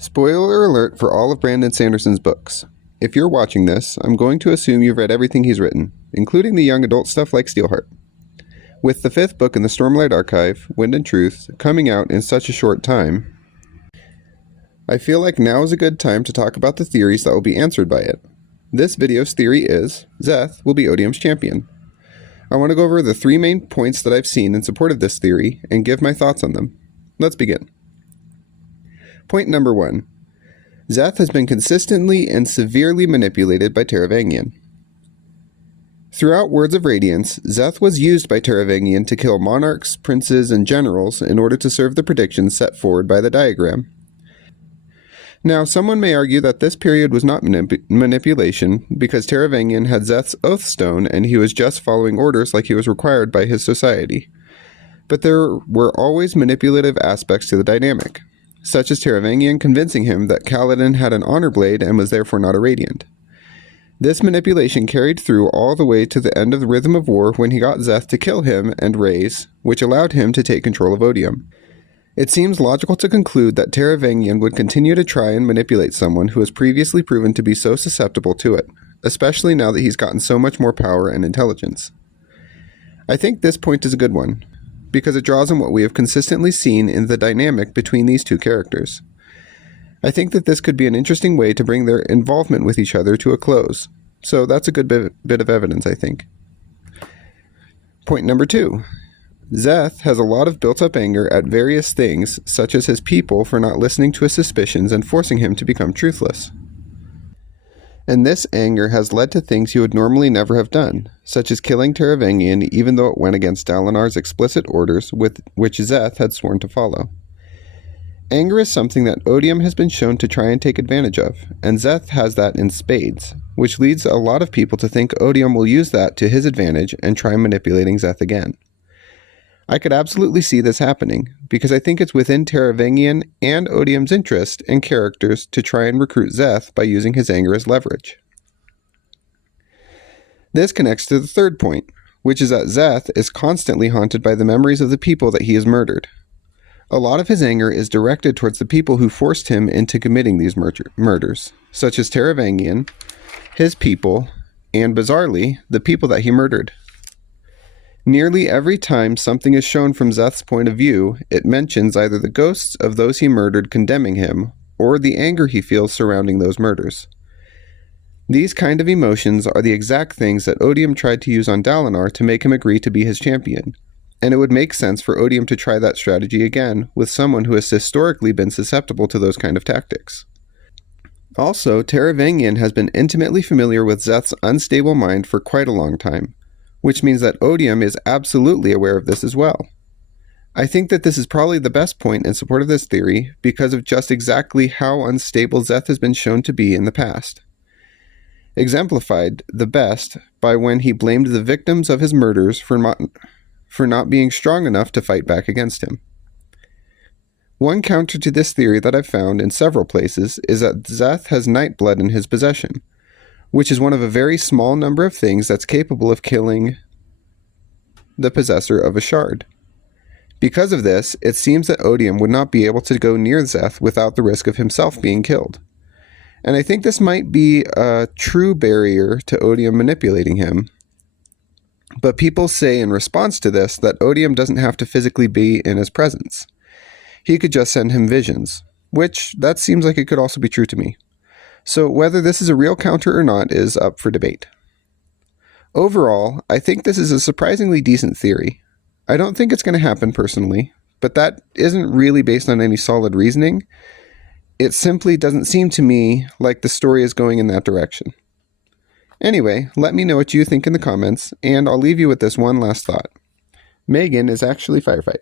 Spoiler alert for all of Brandon Sanderson's books. If you're watching this, I'm going to assume you've read everything he's written, including the young adult stuff like Steelheart. With the 5th book in the Stormlight archive, Wind and Truth, coming out in such a short time, I feel like now is a good time to talk about the theories that will be answered by it. This video's theory is, Szeth will be Odium's champion. I want to go over the 3 main points that I've seen in support of this theory, and give my thoughts on them. Let's begin. Point number 1. Szeth has been consistently and severely manipulated by Taravangian. Throughout Words of Radiance, Szeth was used by Taravangian to kill monarchs, princes, and generals in order to serve the predictions set forward by the diagram. Now, someone may argue that this period was not manipulation because Taravangian had Szeth's Oath Stone and he was just following orders like he was required by his society. But there were always manipulative aspects to the dynamic, such as Taravangian convincing him that Kaladin had an honor blade and was therefore not a Radiant. This manipulation carried through all the way to the end of the Rhythm of War when he got Szeth to kill him and Raise, which allowed him to take control of Odium. It seems logical to conclude that Taravangian would continue to try and manipulate someone who has previously proven to be so susceptible to it, especially now that he's gotten so much more power and intelligence. I think this point is a good one, because it draws on what we have consistently seen in the dynamic between these two characters. I think that this could be an interesting way to bring their involvement with each other to a close, so that's a good bit of evidence, I think. Point number 2. Szeth has a lot of built-up anger at various things, such as his people for not listening to his suspicions and forcing him to become truthless. And this anger has led to things he would normally never have done, such as killing Taravangian even though it went against Dalinar's explicit orders with which Szeth had sworn to follow. Anger is something that Odium has been shown to try and take advantage of, and Szeth has that in spades, which leads a lot of people to think Odium will use that to his advantage and try manipulating Szeth again. I could absolutely see this happening, because I think it's within Taravangian and Odium's interest and characters to try and recruit Szeth by using his anger as leverage. This connects to the 3rd point, which is that Szeth is constantly haunted by the memories of the people that he has murdered. A lot of his anger is directed towards the people who forced him into committing these murders, such as Taravangian, his people, and bizarrely, the people that he murdered. Nearly every time something is shown from Szeth's point of view, it mentions either the ghosts of those he murdered condemning him, or the anger he feels surrounding those murders. These kind of emotions are the exact things that Odium tried to use on Dalinar to make him agree to be his champion, and it would make sense for Odium to try that strategy again with someone who has historically been susceptible to those kind of tactics. Also, Taravangian has been intimately familiar with Szeth's unstable mind for quite a long time, which means that Odium is absolutely aware of this as well. I think that this is probably the best point in support of this theory because of just exactly how unstable Szeth has been shown to be in the past. Exemplified the best by when he blamed the victims of his murders for not being strong enough to fight back against him. One counter to this theory that I've found in several places is that Szeth has Nightblood in his possession, which is one of a very small number of things that's capable of killing the possessor of a shard. Because of this, it seems that Odium would not be able to go near Szeth without the risk of himself being killed. And I think this might be a true barrier to Odium manipulating him. But people say in response to this that Odium doesn't have to physically be in his presence. He could just send him visions, which that seems like it could also be true to me. So whether this is a real counter or not is up for debate. Overall, I think this is a surprisingly decent theory. I don't think it's going to happen personally, but that isn't really based on any solid reasoning. It simply doesn't seem to me like the story is going in that direction. Anyway, let me know what you think in the comments, and I'll leave you with this one last thought. Megan is actually Firefight.